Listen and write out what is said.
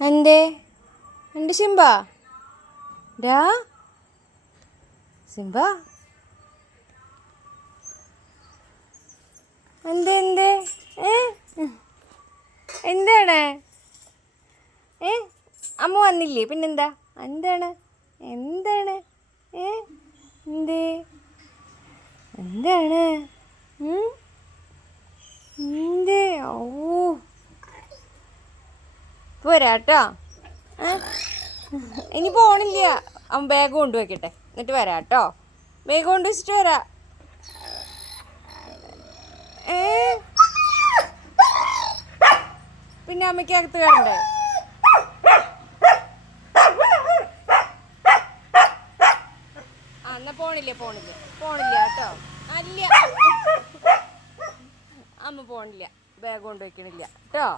എന്തേ എൻ്റെ സിംബ ഡാ സിംബ എന്തേ എന്തേ എന്താണ് അമ്മ വന്നില്ലേ പിന്നെന്താ എന്താണ് എന്താണ് എന്തേ എന്താണ് എന്തേ ഓ പോരാട്ടോ ഇനി പോണില്ല അമ്മ ബാഗ് കൊണ്ടുവയ്ക്കട്ടെ എന്നിട്ട് വരാട്ടോ ബാഗ് കൊണ്ട് വെച്ചിട്ട് വരാ പിന്നെ അമ്മയ്ക്ക് അകത്ത് കയറണ്ടേ എന്നാ പോണില്ല കേട്ടോ അല്ല അമ്മ പോണില്ല ബാഗ് കൊണ്ടുവയ്ക്കണില്ല കേട്ടോ